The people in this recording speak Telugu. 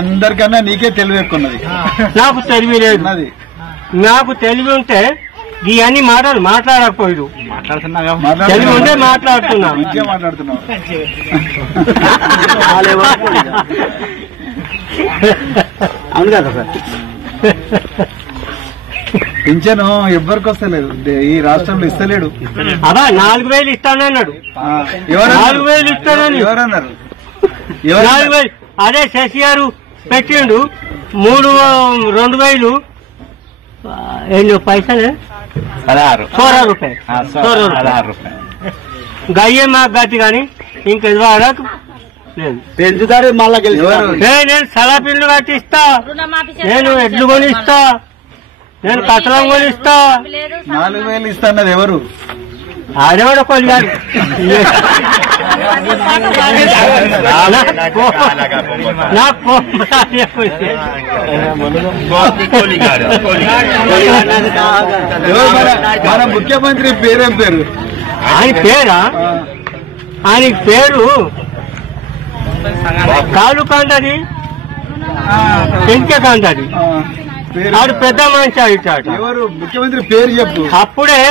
అందరికన్నా నీకే తెలివి ఎక్కువ ఉన్నది. నాకు తెలివి లేదు. నాకు తెలివి ఉంటే ఇవన్నీ మాటలు మాట్లాడకపోయాడు. తెలివి ఉంటే మాట్లాడుతున్నావు. అవును కదా సార్. పింఛను ఎవ్వరికి వస్తలేదు ఈ రాష్ట్రంలో, ఇస్తలేడు. అబ్బా 4000 ఇస్తానన్నాడు. 4000 ఇస్తానని ఎవరన్నారు? 4000 అదే శశి గారు పెట్టిండు. 2000 ఎన్ని పైసలు? 16 రూపాయలు. గయ్యే మాకు గట్టి కానీ ఇంకెవరకు లేదు. పెంచుతారు మళ్ళా. నేను సలాపిన్లు కట్టిస్తా, నేను ఎడ్లు కొనిస్తా, నేను కసలం కొనిస్తా. 4000 ఇస్తాన్నది ఎవరు? ఆడేవాడు కొలిగాడు. మన ముఖ్యమంత్రి పేరేం పేరు? ఆయన పేరా? ఆయన పేరు కాలు కాంటది, పెంచకాంటది. ఆడు పెద్ద మనిషి అయితాడు. ఎవరు ముఖ్యమంత్రి పేరు చెప్పు. అప్పుడే